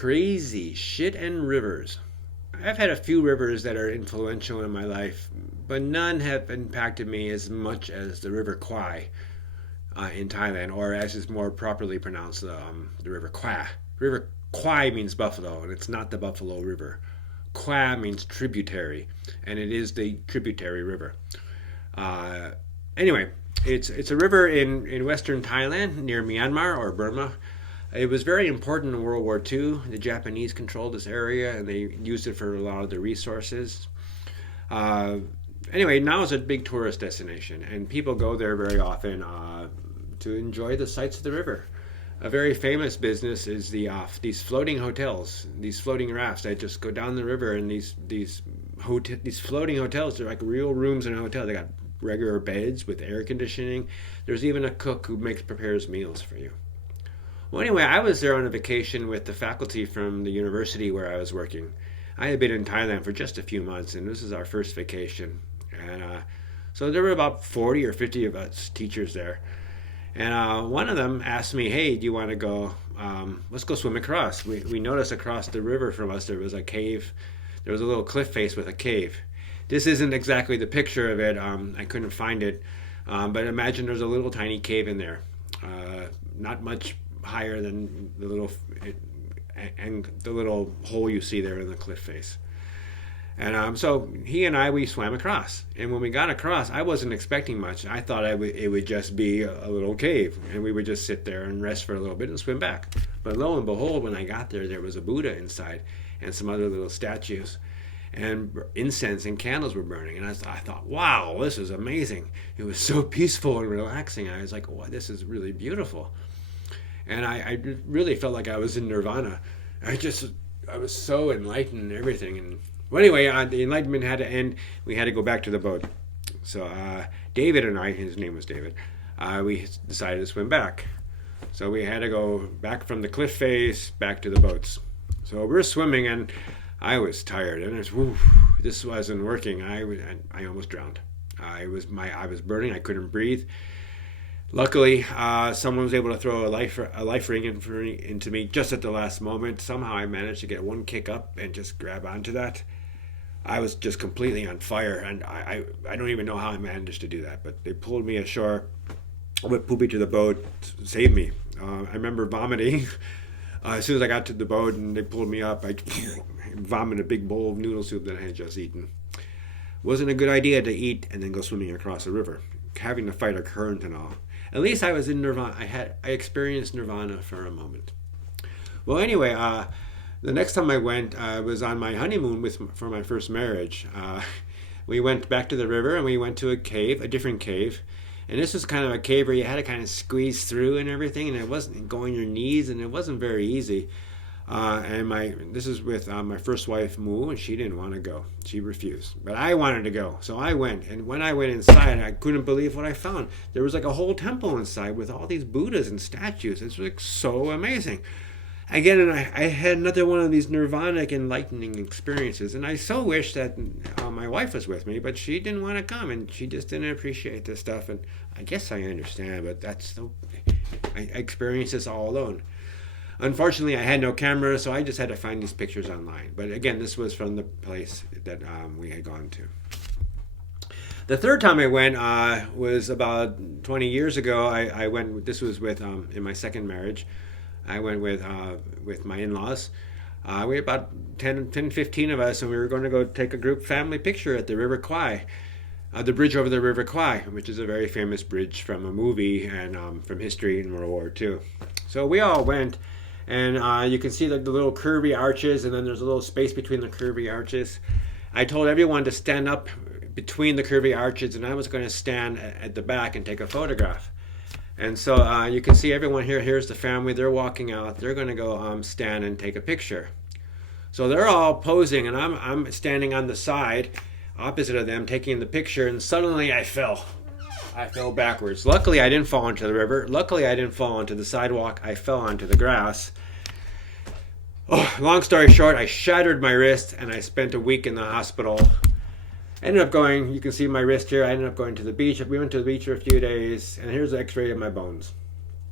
Crazy shit and rivers. I've had a few rivers that are influential in my life, but none have impacted me as much as the River Kwai in Thailand, or as is more properly pronounced, the River Kwai. River Kwai means buffalo, and it's not the Buffalo River. Kwai means tributary, and it is the tributary river. Uh, anyway, it's a river in western Thailand near Myanmar or Burma. It was very important in World War II. The Japanese controlled this area and they used it for a lot of the resources. Uh, anyway, now it's a big tourist destination and people go there very often to enjoy the sights of the river. A very famous business is these floating hotels, these floating rafts that just go down the river, and these floating hotels are like real rooms in a hotel. They got regular beds with air conditioning. There's even a cook who prepares meals for you. Well, anyway, I was there on a vacation with the faculty from the university where I was working. I had been in Thailand for just a few months, and this is our first vacation. And so there were about 40 or 50 of us teachers there. And one of them asked me, "Hey, do you want to go? Let's go swim across." We noticed across the river from us there was a cave. There was a little cliff face with a cave. This isn't exactly the picture of it. I couldn't find it. But imagine there's a little tiny cave in there. Not much higher than the little hole you see there in the cliff face. And so he and we swam across. And when we got across, I wasn't expecting much. I thought it would just be a little cave, and we would just sit there and rest for a little bit and swim back. But lo and behold, when I got there, there was a Buddha inside and some other little statues. And incense and candles were burning. And I thought, wow, this is amazing. It was so peaceful and relaxing. I was like, oh, this is really beautiful. And I really felt like I was in nirvana. I was so enlightened and everything. And well, anyway, the enlightenment had to end. We had to go back to the boat. So David and I, his name was David, we decided to swim back. So we had to go back from the cliff face back to the boats. So we're swimming, and I was tired, and this wasn't working. I almost drowned. I was burning. I couldn't breathe. Luckily, someone was able to throw a life ring into me just at the last moment. Somehow I managed to get one kick up and just grab onto that. I was just completely on fire, and I don't even know how I managed to do that, but they pulled me ashore, pulled me to the boat, saved me. I remember vomiting as soon as I got to the boat, and they pulled me up. I vomited a big bowl of noodle soup that I had just eaten. Wasn't a good idea to eat and then go swimming across the river, having to fight a current and all. At least I was in nirvana. I experienced nirvana for a moment. Well, anyway, the next time I went, I was on my honeymoon for my first marriage. We went back to the river and we went to a cave, a different cave. And this was kind of a cave where you had to kind of squeeze through and everything, and it wasn't going your knees, and it wasn't very easy. This is with my first wife, Moo, and she didn't want to go. She refused. But I wanted to go, so I went. And when I went inside, I couldn't believe what I found. There was like a whole temple inside with all these Buddhas and statues. It's like so amazing. Again, and I had another one of these nirvanic enlightening experiences, and I so wish that my wife was with me, but she didn't want to come, and she just didn't appreciate this stuff. And I guess I understand, but I experienced this all alone. Unfortunately, I had no camera, so I just had to find these pictures online. But again, this was from the place that we had gone to. The third time I went was about 20 years ago. I went. This was with in my second marriage. I went with my in-laws. We were about 15 of us, and we were going to go take a group family picture at the River Kwai, the bridge over the River Kwai, which is a very famous bridge from a movie and from history in World War II. So we all went. And you can see the little curvy arches, and then there's a little space between the curvy arches. I told everyone to stand up between the curvy arches, and I was going to stand at the back and take a photograph. And so you can see everyone here. Here's the family. They're walking out. They're going to go stand and take a picture. So they're all posing, and I'm standing on the side opposite of them taking the picture, and suddenly I fell. I fell backwards. Luckily, I didn't fall into the river. Luckily, I didn't fall onto the sidewalk. I fell onto the grass. Oh, long story short, I shattered my wrist, and I spent a week in the hospital. I ended up going, you can see my wrist here, I ended up going to the beach. We went to the beach for a few days, and here's the x-ray of my bones.